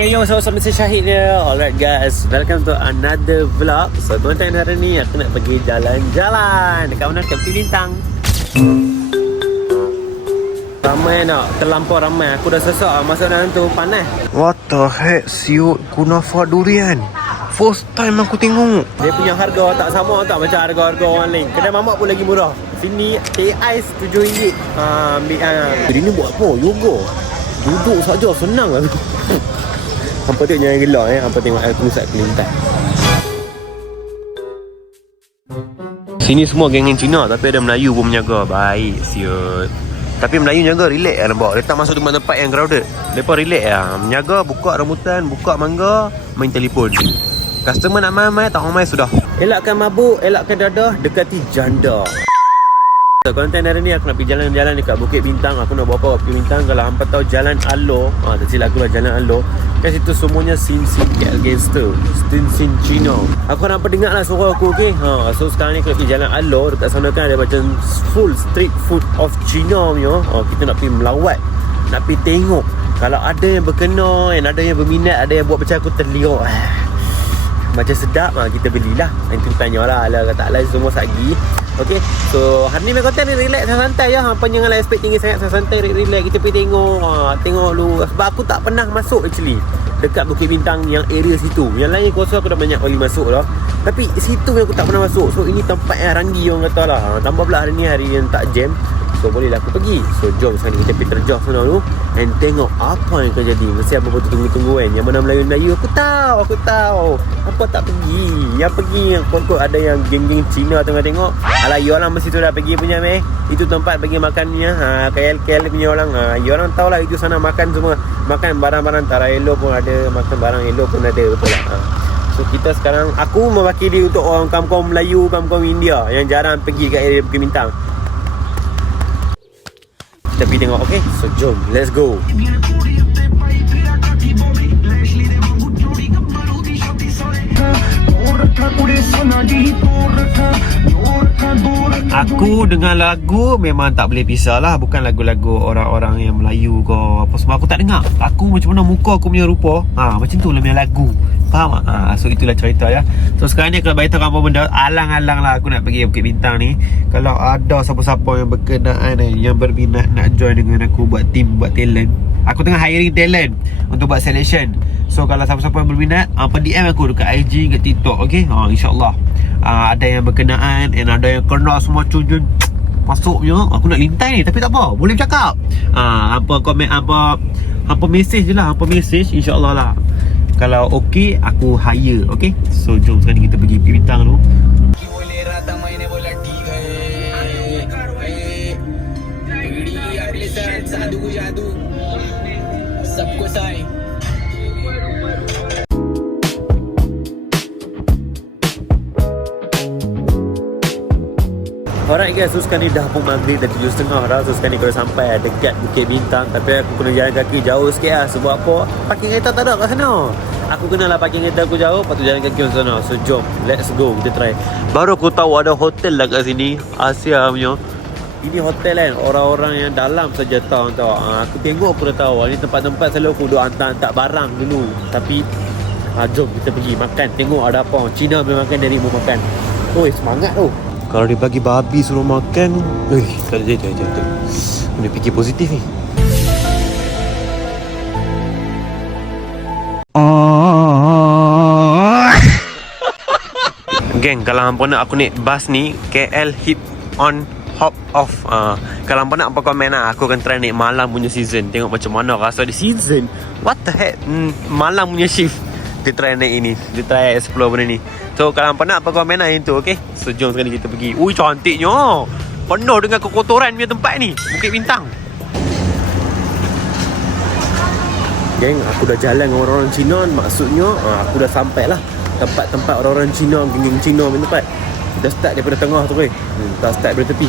Yo, sama-sama saya Syahid dia. Alright guys, welcome to another vlog. So konten hari ni aku nak pergi jalan-jalan dekat mana? Kat Bukit Bintang. Ramai nak, terlampau ramai. Aku dah sesak masuk dalam tu, panas. What the heck, siut kunafa durian. First time aku tengok. Dia punya harga tak sama tak macam harga-harga orang lain. Kedai mamak pun lagi murah. Sini teh ais RM7. Ambil Jadi ni buat apa? Yoga. Duduk saja senang lah. Hampa tengok jangan gelak Hampa tengok aku pusat kelintas. Sini semua geng-geng Cina tapi ada Melayu pun menjaga. Baik siut. Tapi Melayu jaga relax lah nampak. Dia tak masuk tempat-tempat yang crowded. Mereka relax lah. Menjaga, buka rambutan, buka mangga, main telefon. Customer nak main-main, tak main sudah. Elakkan mabuk, elakkan dadah, dekati janda. So, konten hari ni aku nak pergi jalan-jalan dekat Bukit Bintang. Aku nak bawa apa Bukit Bintang. Kalau hampa tahu Jalan Alor, tak silap aku lah Jalan Alor. Kat situ semuanya sin-sin KL Gangster, sin-sin Cina. Aku nak dengar lah suara aku, okay? So sekarang ni aku pergi Jalan Alor. Dekat sana kan ada macam full street food of Cina punya. Kita nak pergi melawat, nak pergi tengok. Kalau ada yang berkenan, ada yang berminat, ada yang buat macam aku terliok, macam sedap, kita belilah. Nanti tanya lah kata lah semua sagi. Okay, so hari ni main konten ni relax santai ya. Hampa jangan expect tinggi sangat, santai relax. Kita pergi tengok, tengok dulu. Sebab aku tak pernah masuk actually dekat Bukit Bintang yang area situ. Yang lain kuasa aku dah banyak kali masuk dah. Tapi situ yang aku tak pernah masuk. So ini tempat yang ranggi orang kata lah. Tambah pula hari ni hari yang tak jam. So bolehlah aku pergi. So jom sekarang kita pergi terjah sana dulu and tengok apa yang akan jadi. Mesti apa betul tunggu-tunggu kan. Yang mana Melayu-Melayu aku tahu. Apa tak pergi. Yang pergi yang kot-kot ada yang geng-geng Cina tengah tengok. Alah, you orang mesti tu dah pergi punya meh. Itu tempat bagi makannya. KL punya orang. You orang tahu lah itu sana makan semua. Makan barang-barang tara elo pun ada. Makan barang elo pun ada. Betul lah. So kita sekarang, aku mewakili untuk orang kaum-kaum Melayu, kaum-kaum India yang jarang pergi kat area Bukit Bintang. Kita pergi tengok, okay? So jom, let's go. Aku dengar lagu memang tak boleh pisah lah. Bukan lagu-lagu orang-orang yang Melayu ke apa semua. Aku tak dengar. Aku macam mana muka aku punya rupa, macam tu lah punya lagu. Faham tak? So itulah cerita ya. So sekarang ni aku nak beritahu apa benda. Alang-alang lah aku nak pergi Bukit Bintang ni. Kalau ada siapa-siapa yang berkenaan yang berminat nak join dengan aku buat team, buat talent. Aku tengah hiring talent untuk buat selection. So kalau siapa-siapa yang berminat, DM aku dekat IG, kat TikTok, okay? InsyaAllah ada yang berkenaan and ada yang kenal semua cujun masuknya. Aku nak lintai ni tapi tak apa, boleh bercakap. Hampa komen, hampa message je lah. Hampa message, insyaAllah lah. Kalau okey, aku hire, okay? So jom sekarang kita pergi Bukit Bintang dulu. Alright guys, so sekarang ni dah pun maghrib dah 7.30 dah. So sekarang ni aku dah sampai dekat Bukit Bintang. Tapi aku kena jalan kaki jauh sikit lah. Sebab apa? Parking kereta tak ada kat sana. Aku kenalah parking kereta aku jauh, lepas tu jalan kaki ke sana. So jom, let's go, kita try. Baru aku tahu ada hotel lah kat sini, Asia punya. Ini hotel kan, orang-orang yang dalam saja tahu. Aku tengok aku dah tahu. Ini tempat-tempat selalu aku duk hantar-hantar barang dulu. Tapi jom kita pergi makan. Tengok ada apa. Cina boleh makan, dari mau makan. Semangat tu. Kalau dia bagi babi suruh makan, tak ada. Kena fikir positif ni. Geng, kalau hampa nak aku naik bas ni KL hip on hop off. Kalau hampa nak apa komen lah, aku akan try naik malam punya season. Tengok macam mana rasa di season. What the heck, malam punya shift. Kita try naik ini, kita try explore benda ni. So kalau hampa nak apa komen lah yang tu, okay? So jom sekali kita pergi. Ui, cantiknya. Penuh dengan kekotoran punya tempat ni, Bukit Bintang. Geng, aku dah jalan dengan orang-orang Cina. Maksudnya aku dah sampai lah tempat-tempat orang-orang Cina, geng-geng Cina punya tempat. Kita start daripada tengah tu, tak start daripada tepi.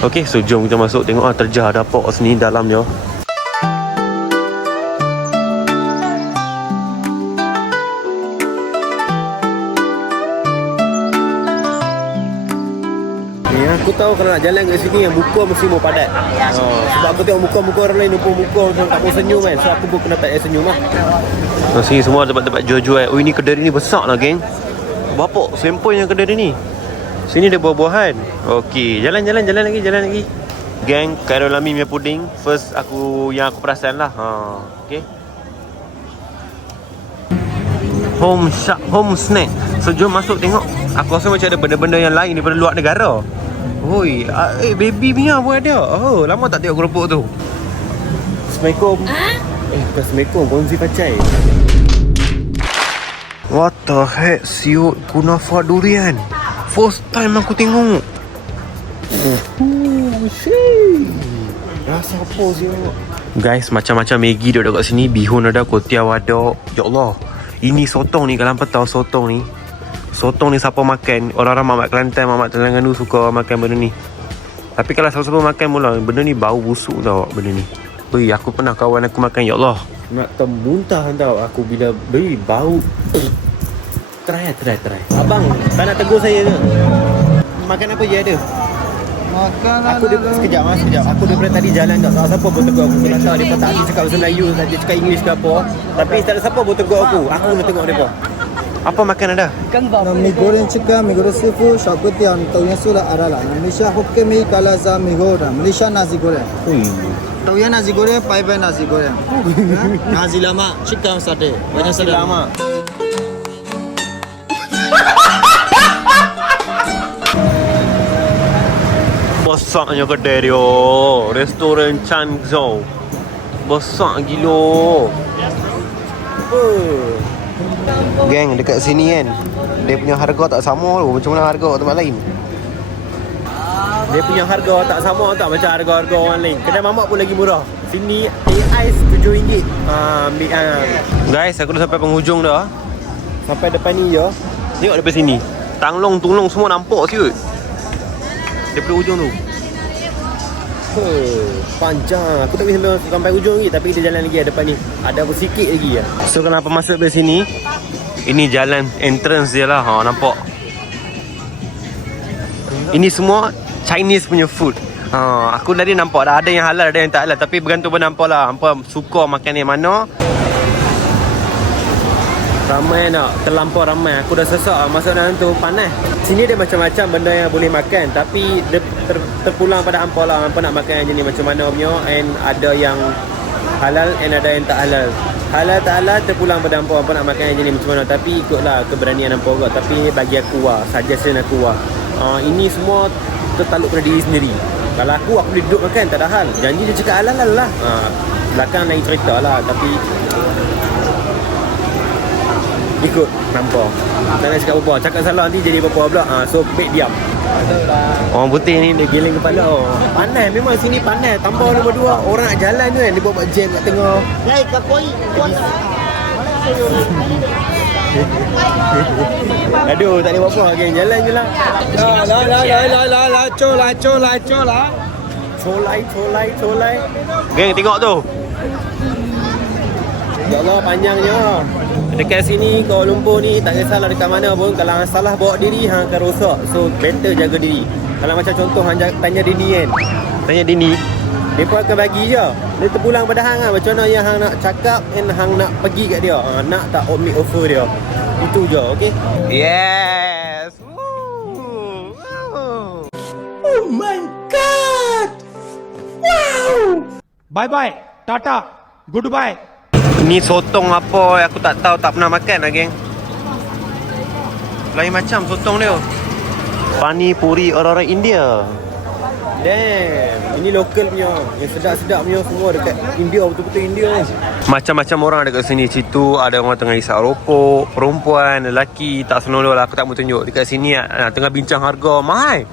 Okay, so jom kita masuk. Tengok terjah ada apa kat sini dalamnya. Aku tahu kalau nak jalan kat sini yang muka mesti mau padat. Sebab aku tengok muka-muka orang lain numpuk muka macam tak mau senyum kan. So aku pun kena tak payah senyum lah. Sini semua tempat-tempat jual-jual. Oh, ini kedai ni besar lah geng. Bapak sempoi yang kedai ni. Sini ada buah-buahan. Okey, jalan lagi. Geng, Khairul Lami punya puding. First yang aku perasan lah. Okey. Home snack. So jom masuk tengok. Aku rasa macam ada benda-benda yang lain daripada luar negara. Oi, baby punya pun ada. Oh, lama tak tengok keropok tu. Assalamualaikum. Assalamualaikum. Kongsi pacai. What the heck, siut kunafa durian. First time aku tengok. Rasa apa siut? Guys, macam-macam Maggi dia ada kat sini. Bihun ada, kuotiao ada. Ya Allah. Ini sotong ni, kalau hampa tahu sotong ni. Sotong ni siapa makan? Orang-orang Mamat Kelantan, Mamat Terengganu suka makan benda ni. Tapi kalau siapa-siapa makan mula, benda ni bau busuk tau benda ni. Ui, aku pernah kawan aku makan, ya Allah. Nak termuntah tau aku bila beli bau. Try. Abang, tak nak tegur saya ke? Makan apa je ada? Aku sekejap. Aku daripada tadi jalan tak tahu siapa pun tegur aku. Aku tak tahu mereka tak habis cakap bahasa Melayu, tak cakap English ke apa. Tapi tak ada siapa pun tegur aku. Aku nak tengok mereka. Apa makan ada? Mi goreng chicken, mi goreng seafood, shop kuitiao, tauyan sudah ada lah. Malaysia Hokkien mi kalaza mi goreng, Malaysia nasi goreng. Tauyan nasi goreng, pai-pai nasi goreng. Nasi lemak, chicken sate, banyak Nasi sedap. lemak. Besarnya kedai dia. Restoran Chan Zhou. Besar gila. Geng, dekat sini kan, dia punya harga tak sama tu. Macam mana harga kat tempat lain? Dia punya harga tak sama tak macam harga-harga orang lain. Kedai mamak pun lagi murah. Sini ais RM7. Guys, aku dah sampai penghujung dah. Sampai depan ni je. Tengok depan sini. Tunglong semua nampak siut. Daripada hujung tu. Panjang. Aku tak boleh sampai hujung lagi. Tapi kita jalan lagi depan ni. Ada sikit lagi ya. So kenapa masuk dari sini? Ini jalan entrance dia lah. Nampak. Ini semua Chinese punya food. Aku tadi nampak ada yang halal, ada yang tak halal. Tapi bergantung pada hampa lah. Hampa suka makan yang mana. Ramai nak, terlampau ramai. Aku dah sesak masuk dalam tu, panas. Sini ada macam-macam benda yang boleh makan. Tapi terpulang pada hampa lah. Hampa nak makan yang jenis macam mana punya. And ada yang halal and ada yang tak halal. Halal tak halal terpulang pada hampa. Hampa nak makan yang jenis macam mana. Tapi ikutlah keberanian hampa juga. Tapi bagi aku lah, suggestion aku lah, ini semua tertaluk pada diri sendiri. Kalau aku boleh duduk makan, tak ada hal. Janji dia cakap halal lah. Belakang lain cerita lah. Tapi ikut nampak. Tak nak cakap apa-apa. Cakap salah nanti jadi apa-apa pula. So baik diam. Orang putih ni dia giling kepala. Panas memang sini panas. Tambah nombor 2 orang nak jalan tu kan, dia buat jam kat tengah. Aduh, tak boleh buat apa, geng. Jalan je lah. Colai. Geng, tengok tu. Ya Allah, panjangnya. Dekat sini, Kuala Lumpur ni, tak kisahlah dekat mana pun. Kalau salah bawa diri, hang akan rosak. So, better jaga diri. Kalau macam contoh, hang tanya Dini kan. Tanya Dini, dia pun akan bagi je. Dia terpulang pada hang lah. Macam mana yang hang nak cakap and hang nak pergi kat dia. Nak tak make offer dia. Itu je, okay? Yes! Woo! Oh my God! Wow! Bye-bye. Tata. Goodbye. Ni sotong apa aku tak tahu, tak pernah makan lah geng. Lain macam sotong dia. Pani puri orang-orang India. Damn, ini lokal punya. Yang sedap-sedap punya semua dekat India, betul-betul India. Macam-macam orang ada kat sini. Situ ada orang tengah isap rokok, perempuan, lelaki, tak senonoh lah, aku tak mau tunjuk. Dekat sini tengah bincang harga mahal.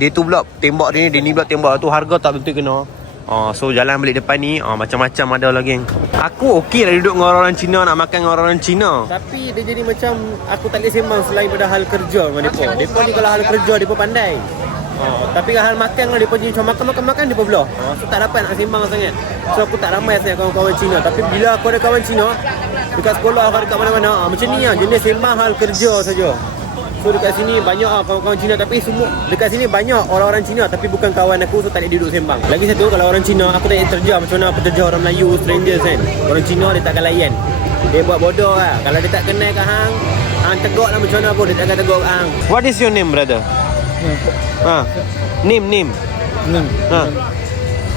Dia tu pula tembak dia ni pula tembak tu, harga tak betul kena. So jalan balik depan ni macam-macam ada lah geng. Aku okey lah duduk dengan orang-orang Cina, nak makan dengan orang-orang Cina. Tapi dia jadi macam aku tak boleh sembang selain pada hal kerja dengan mereka. Mereka ni kalau hal kerja mereka pandai. Tapi kalau hal makan kalau mereka jadi macam makan mereka belah. So tak dapat nak sembang sangat. So aku tak ramai sangat kawan-kawan Cina. Tapi bila aku ada kawan Cina dekat sekolah atau dekat mana-mana, macam ni lah, jenis sembang hal kerja saja. So So dekat sini banyak kawan-kawan Cina, tapi semua dekat sini banyak orang-orang Cina tapi bukan kawan aku, so tak boleh duduk sembang. Lagi satu, kalau orang Cina aku tak boleh terjah macam mana terjah orang Melayu, strangers kan. Orang Cina dia takkan layan. Dia buat bodoh lah. Kalau dia tak kenal kat hang tegur lah macam mana pun dia takkan tegur kat hang. What is your name, brother? Name.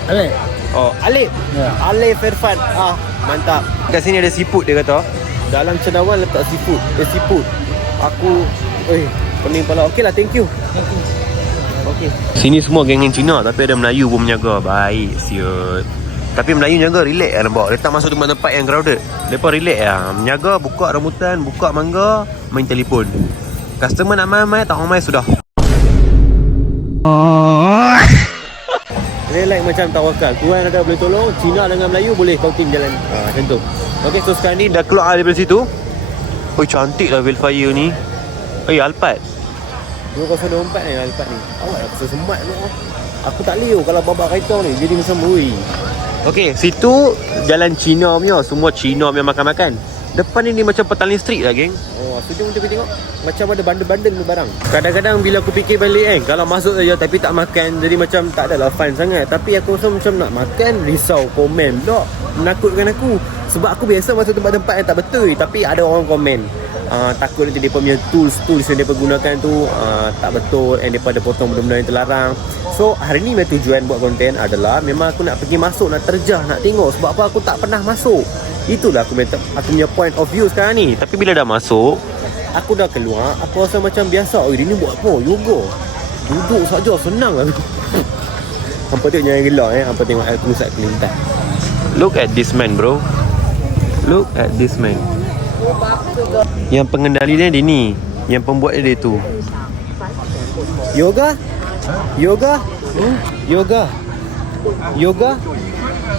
Alek. Oh, Alif. Alif Irfan. Mantap. Kat sini ada seafood dia kata. Dalam cendawan letak seafood. Seafood. Aku pening kepala. Okey lah, thank you. Okey. Sini semua geng-geng Cina tapi ada Melayu pun menjaga. Baik, siut. Tapi Melayu jaga relax lah nampak. Dia tak masuk tempat-tempat yang crowded. Mereka relax lah. Menjaga, buka rambutan, buka mangga, main telefon. Customer nak main-main, tak main sudah. Dia like macam tawakal. Tuan ada boleh tolong, Cina dengan Melayu boleh kau tim jalan. Macam tu. Okey, so sekarang ni dah keluar daripada situ. Oi, cantik lah Velfire ni. Alphard 2024 ni Alphard ni. Awak aku semat tu. Aku tak leo kalau babak kereta ni jadi macam ui. Okey, situ jalan Cina punya, semua Cina punya makan-makan. Depan ni macam Petaling Street lah geng. Sejuk untuk tengok. Macam ada bandel-bandel ni barang. Kadang-kadang bila aku fikir balik kalau masuk saja tapi tak makan, jadi macam tak adalah fun sangat. Tapi aku rasa macam nak makan, risau komen pula, menakutkan aku. Sebab aku biasa masuk tempat-tempat yang tak betul, tapi ada orang komen takut nanti dia punya tools yang dia gunakan tu tak betul, and dia pada potong benda-benda yang terlarang. So hari ni tujuan buat konten adalah memang aku nak pergi masuk, nak terjah, nak tengok. Sebab apa aku tak pernah masuk. Itulah aku punya point of view sekarang ni. Tapi bila dah masuk, aku dah keluar, aku rasa macam biasa. Dia ni buat apa? Yoga. Duduk saja, senang lah. Hampa tengok jangan gelak hampa tengok aku pusat kelintas. Look at this man, bro. Look at this man. Yang pengendali dia ni, yang pembuat dia tu. Yoga? Yoga?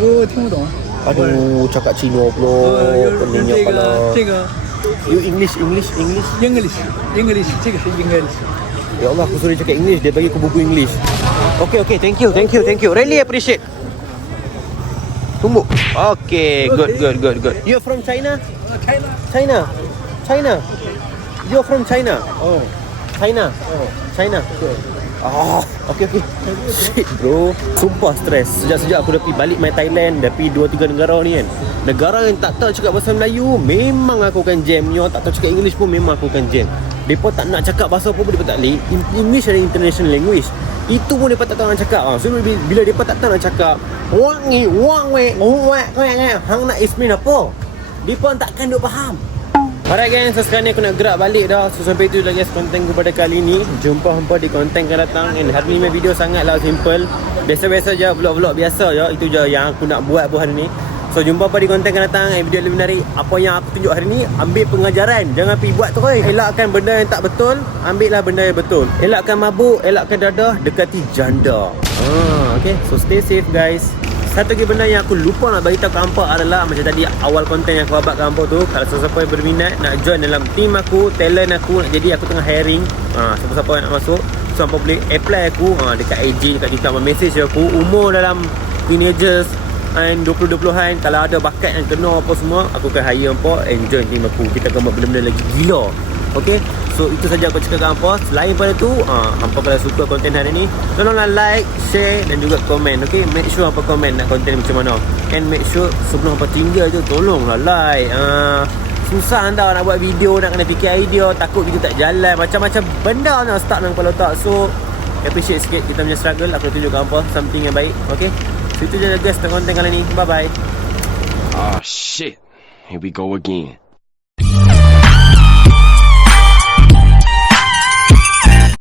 Oh, 听不懂。 Aduh, cakap Cina pula. Peningnya kepala. 这个 You English. 这个是 English。 Ya Allah, aku suruh cakap English, dia bagi aku buku English. Okay, thank you. Really appreciate. Tumbuk. Okay, good. You're from China? China. You're from China? Oh. China. Okay. Shit bro, sumpah stres. Sejak aku dah pergi balik main Thailand, dah pergi 2-3 negara ni kan. Negara yang tak tahu cakap bahasa Melayu, memang aku akan jamnya. Tak tahu cakap English pun memang aku akan jam. Mereka tak nak cakap bahasa apa pun, mereka tak boleh. English adalah international language. Itu pun mereka tak tahu nak cakap. So bila mereka tak tahu nak cakap hang nak explain apa, mereka takkan duk faham. Alright guys, so sekarang ni aku nak gerak balik dah. So sampai itu lah guys konten aku pada kali ni. Jumpa hampa di konten akan datang. And hari ni main video sangatlah simple. Biasa-biasa je, vlog-vlog biasa je. Itu je yang aku nak buat hari ni. So jumpa pada di konten akan datang. Video lebih menarik. Apa yang aku tunjuk hari ni, ambil pengajaran. Jangan pergi buat terus. Elakkan benda yang tak betul, ambillah benda yang betul. Elakkan mabuk, elakkan dadah, dekati janda. Okay, so stay safe guys. Satu lagi benda yang aku lupa nak beritahu kat hampa adalah macam tadi awal konten yang aku abad kat hampa tu, kalau siapa yang berminat nak join dalam team aku, talent aku, nak jadi aku tengah hiring, siapa-siapa yang nak masuk, so hampa boleh apply aku dekat IG, dekat TikTok, message aku. Umur dalam teenagers and 20-20an, kalau ada bakat yang kena apa semua, aku akan hire hampa and join team aku. Kita akan buat benda-benda lagi gila. Okay, so itu saja aku cakap kat hampa. Selain pada tu, hampa kalau suka konten hari ni, tolonglah like, share dan juga komen. Okay, make sure hampa komen nak konten macam mana. And make sure sebelum hampa tinggal tu, tolonglah like. Susah anda nak buat video, nak kena fikir idea, takut video tak jalan, macam-macam benda nak start dalam kepala otak. So appreciate sikit kita punya struggle. Aku tunjuk kat hampa something yang baik. Okay, so itu je guys untuk konten kali ni. Bye bye. Oh shit. Here we go again.